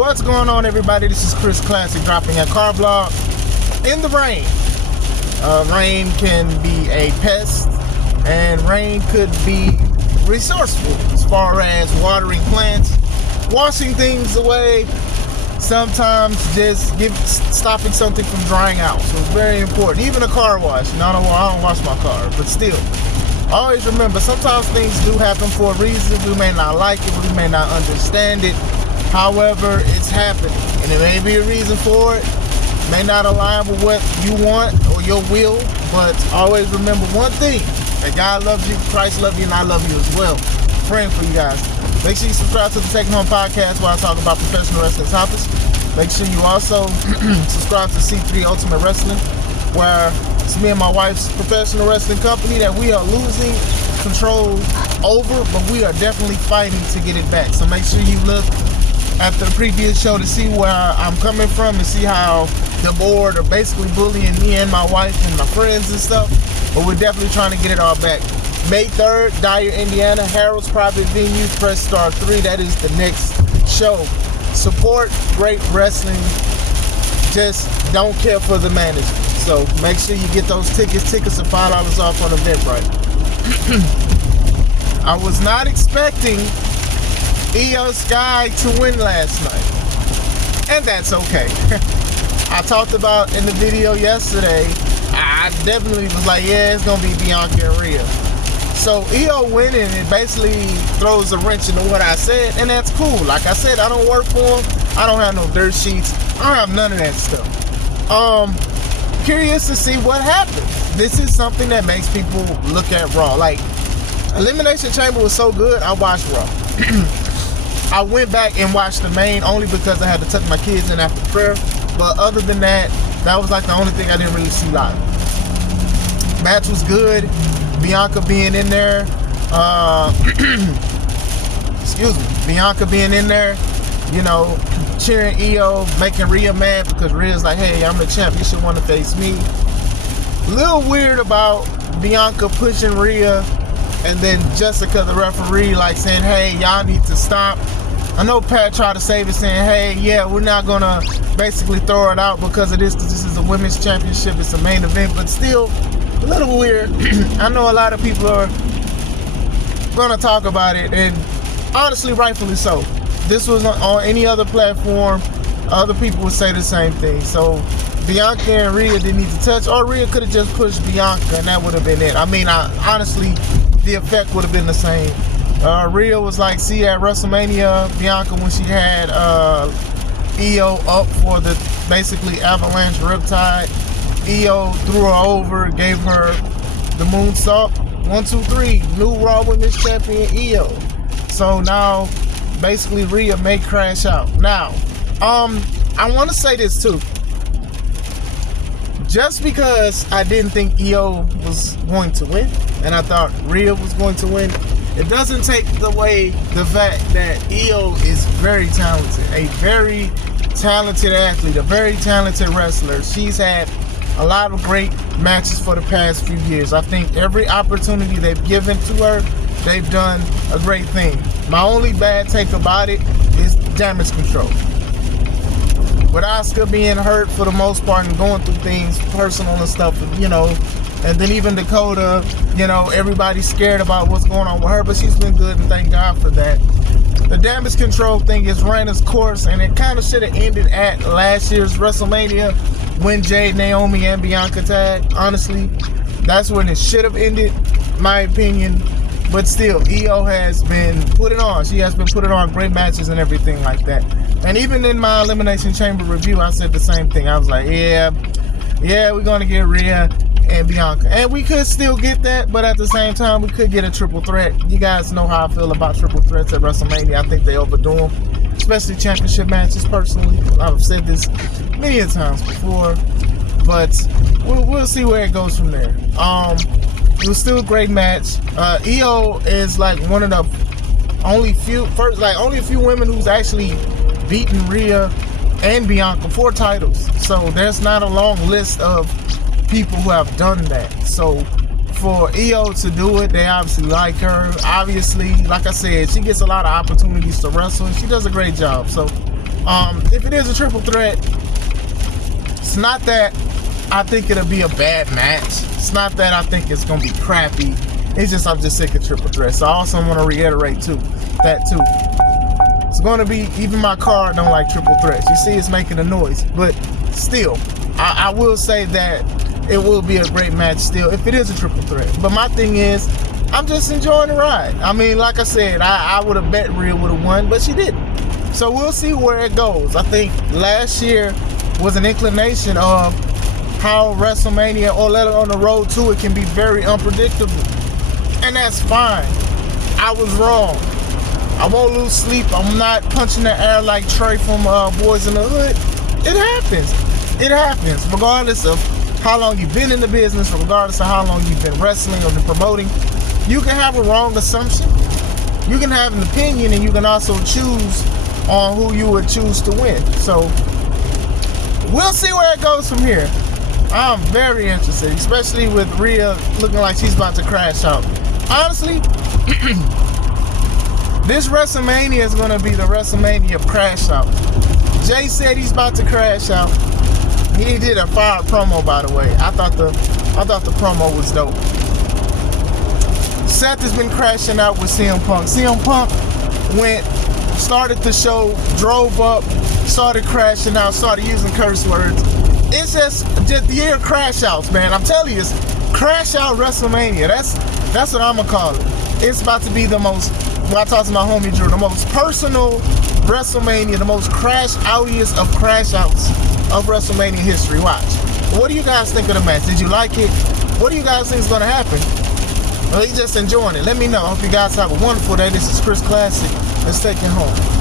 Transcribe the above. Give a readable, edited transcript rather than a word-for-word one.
What's going on, everybody? This is Chris Classic dropping a car vlog in the rain. Rain can be a pest, and rain could be resourceful as far as watering plants, washing things away, sometimes just stopping something from drying out. So it's very important. Even a car wash. I don't wash my car, but still, always remember, sometimes things do happen for a reason. We may not like it, we may not understand it. However, it's happening, and there may be a reason for it. May not align with what you want or your will, but always remember one thing: that God loves you, Christ loves you, and I love you as well. Praying for you guys. Make sure you subscribe to the Taking Home Podcast where I talk about professional wrestling topics. Make sure you also subscribe to C3 Ultimate Wrestling, where it's me and my wife's professional wrestling company that we are losing control over, but we are definitely fighting to get it back. So make sure you look at the previous show to see where I'm coming from and see how the board are basically bullying me and my wife and my friends and stuff. But we're definitely trying to get it all back. May 3rd, Dyer, Indiana, Harold's Private Venue, Press Star 3. That is the next show. Support great wrestling. Just don't care for the management. So make sure you get those tickets. Tickets are $5 off on Eventbrite. I was not expecting Io Sky to win last night, and that's okay. I talked about in the video yesterday, I definitely was like, yeah, it's gonna be Bianca and Rhea. So Io winning, it basically throws a wrench into what I said, and that's cool. Like I said, I don't work for them. I don't have no dirt sheets. I don't have none of that stuff. Curious to see what happens. This is something that makes people look at Raw. Like, Elimination Chamber was so good, I watched Raw. I went back and watched the main only because I had to tuck my kids in after prayer. But other than that, that was like the only thing I didn't really see live. Match was good. Bianca being in there. Excuse me. Bianca being in there, you know, cheering Io, making Rhea mad because Rhea's like, hey, I'm the champ. You should want to face me. A little weird about Bianca pushing Rhea, and then Jessica, the referee, like saying, hey, y'all need to stop. I know Pat tried to save it, saying, hey, yeah, we're not going to basically throw it out because of this, because this is a women's championship. It's a main event, but still a little weird. I know a lot of people are going to talk about it, and honestly, rightfully so. This was on any other platform, other people would say the same thing. So Bianca and Rhea didn't need to touch, or Rhea could have just pushed Bianca, and that would have been it. I mean, honestly, the effect would have been the same. Rhea was like, see, at WrestleMania, Bianca, when she had Io up for the basically avalanche riptide, Io threw her over, gave her the moonsault. 1, 2, 3, new Raw Women's Champion Io. So now, basically, Rhea may crash out. Now, I want to say this too. Just because I didn't think Io was going to win, and I thought Rhea was going to win, it doesn't take away the fact that Io is very talented, a very talented athlete, a very talented wrestler. She's had a lot of great matches for the past few years. I think every opportunity they've given to her, they've done a great thing. My only bad take about it is damage control. With Asuka being hurt for the most part and going through things personal and stuff, you know, and then even Dakota, you know, everybody's scared about what's going on with her, but she's been good, and thank God for that. The damage control thing is ran its course, and it kind of should have ended at last year's WrestleMania when Jade, Naomi, and Bianca tagged. Honestly, that's when it should have ended, my opinion. But still, Io has been putting on. She has been putting on great matches and everything like that. And even in my Elimination Chamber review, I said the same thing. I was like, yeah, we're going to get Rhea and Bianca. And we could still get that, but at the same time, we could get a triple threat. You guys know how I feel about triple threats at WrestleMania. I think they overdo them, especially championship matches, personally. I've said this many times before, but we'll see where it goes from there. It was still a great match. Io is like one of the only few women who's actually beaten Rhea and Bianca for titles. So there's not a long list of people who have done that. So for Io to do it, they obviously like her. Obviously, like I said, she gets a lot of opportunities to wrestle, and she does a great job. So If it is a triple threat, it's not that I think it'll be a bad match. It's not that I think it's gonna be crappy. It's just I'm just sick of triple threats. So I also want to reiterate that too. It's gonna be, even my car don't like triple threats. You see, it's making a noise, but still, I will say that it will be a great match still if it is a triple threat. But my thing is, I'm just enjoying the ride. I mean, like I said, I would have bet Rhea would have won, but she didn't. So we'll see where it goes. I think last year was an inclination of how WrestleMania, or let it on the road to it, can be very unpredictable. And that's fine. I was wrong. I won't lose sleep. I'm not punching the air like Trey from Boys in the Hood. It happens. It happens. Regardless of how long you've been in the business, or regardless of how long you've been wrestling or been promoting, you can have a wrong assumption. You can have an opinion, and you can also choose on who you would choose to win. So we'll see where it goes from here. I'm very interested, especially with Rhea looking like she's about to crash out. Honestly, this WrestleMania is going to be the WrestleMania of crash out. Jay said he's about to crash out. He did a fire promo, by the way. I thought the promo was dope. Seth has been crashing out with CM Punk. CM Punk started the show, drove up, started crashing out, started using curse words. It's just the year of crash outs, man. I'm telling you, it's crash out WrestleMania. That's what I'm gonna call it. It's about to be the most, when I talk to my homie Drew, the most personal WrestleMania, the most crash outiest of crash outs of WrestleMania history. Watch. What do you guys think of the match? Did you like it? What do you guys think is gonna happen? Well, you just enjoying it. Let me know. I hope you guys have a wonderful day. This is Chris Classic. Let's take it home.